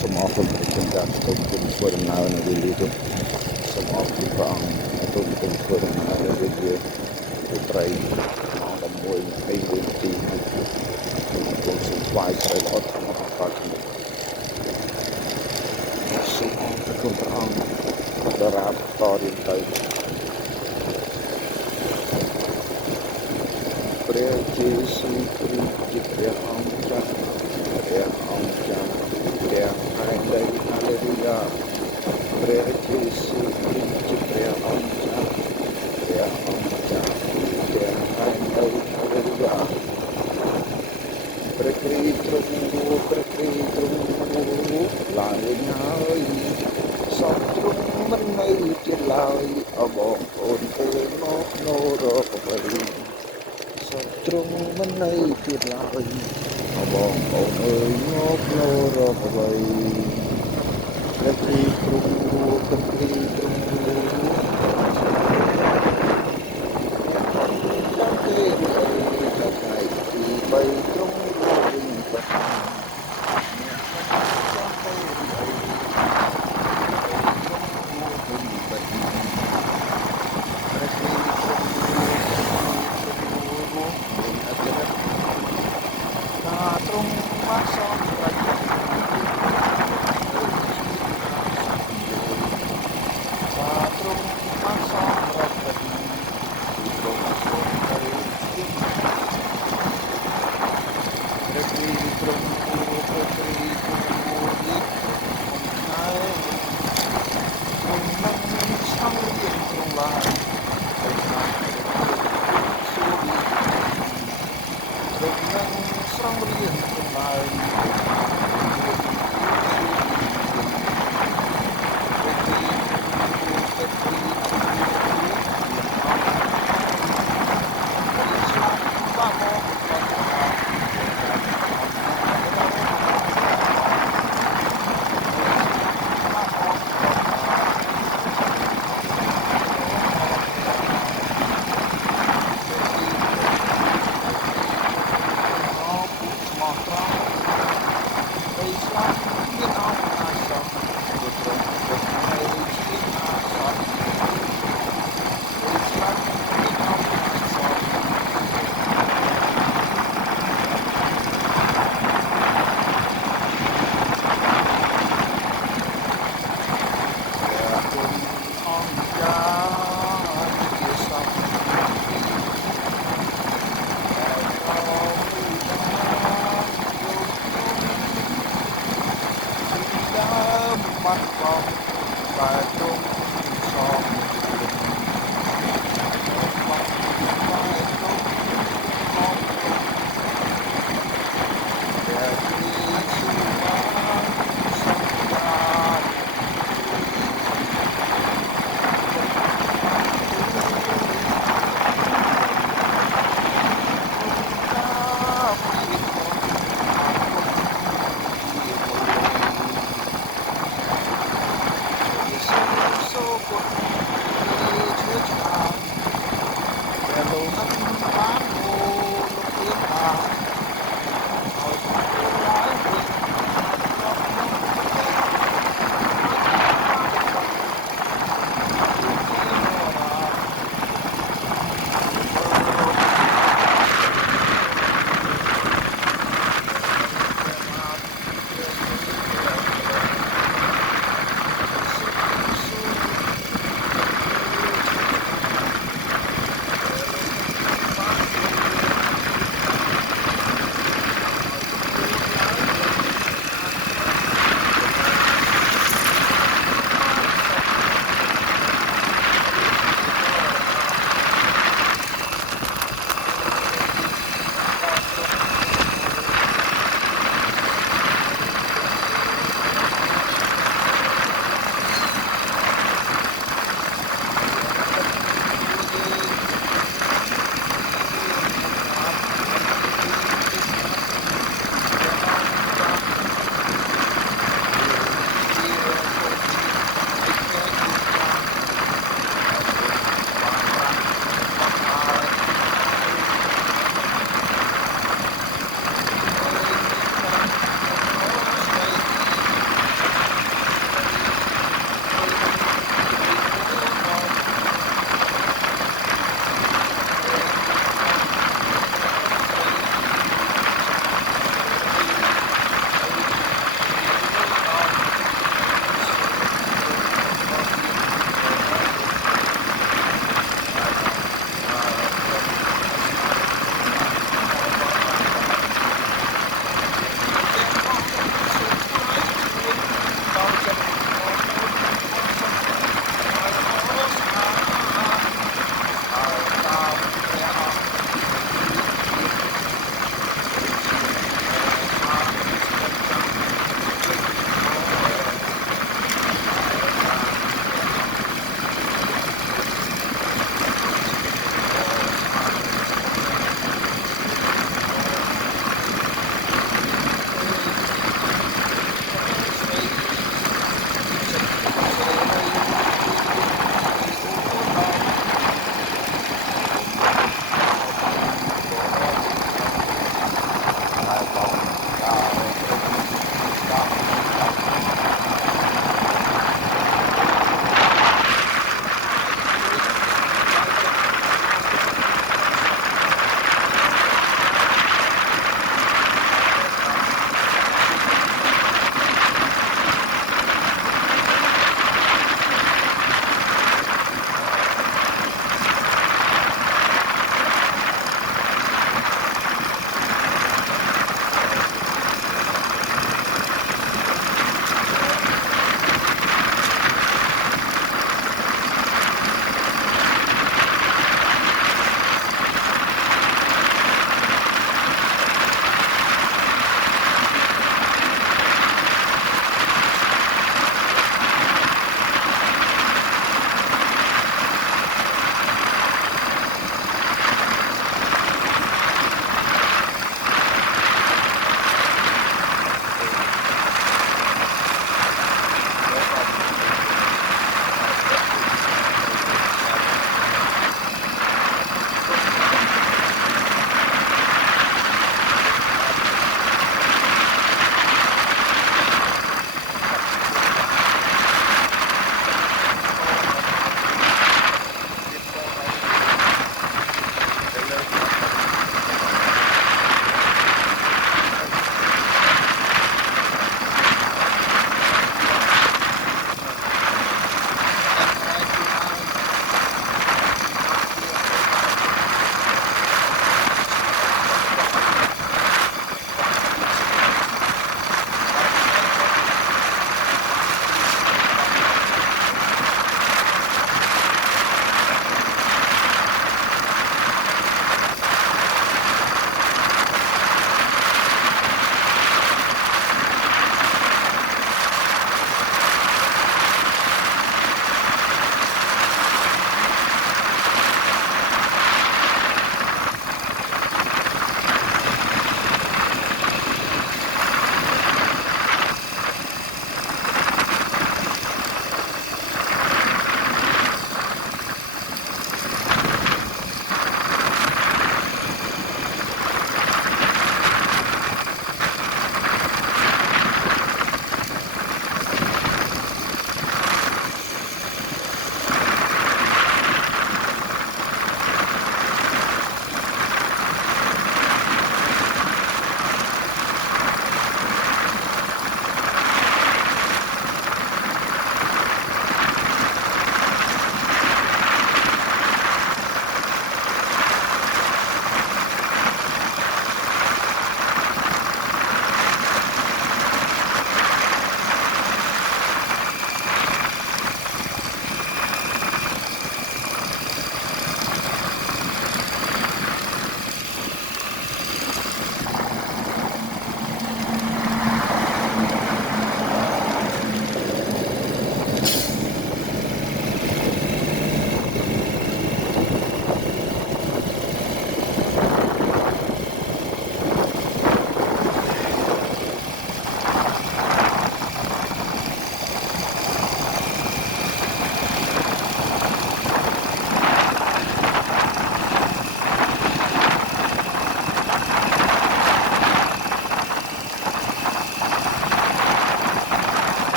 សូមអរគុណព្រះចិនដែលទទួលគុណធ្វើដំណើរនៅពេលនេះទៅសូមអរគុណព្រះអង្គទទួលគុណធ្វើដំណើរនៅពេលនេះទៅព្រៃម៉ោង11:21នាទីហើយសូមអរគុណសូមថ្វាយស្រីល្អធម្មតាសូមអរគុណព្រះអង្គតារាបន្តរៀនទៅព្រះជាសូវគ្រីស្ទជាព្រះអង្គចាស់ព្រះអង្គចាស់ព្រះហើយដីហាឡេលូយ៉ាព្រះជាសូវគ្រីស្ទជាព្រះអង្គចាស់ព្រះអង្គចាស់ព្រះហើយដីហាឡេលូយ៉ាព្រះគ្រីស្ទទ្រង់រួចព្រះគ្រីស្ទទ្រង់រួចឡើងវិញហើយសពទ្រង់មិននៅទៀតឡើយអបងប្អូនអើយមកនៅរកអ្វីសពទ្រង់មិននៅទៀតឡើយអបងប្អូនអើយមកនៅរកអ្វីព្រះគ្រីស្ទទ្រង់រួចព្រះគ្រីស្ទទ្រង់រួចដល់គេដល់ថ្ងៃទី3ទ្រង់រួចវិញប្រកាស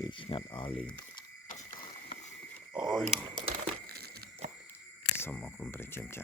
địch ngặt ở lên ôi sao mà không phải chém chả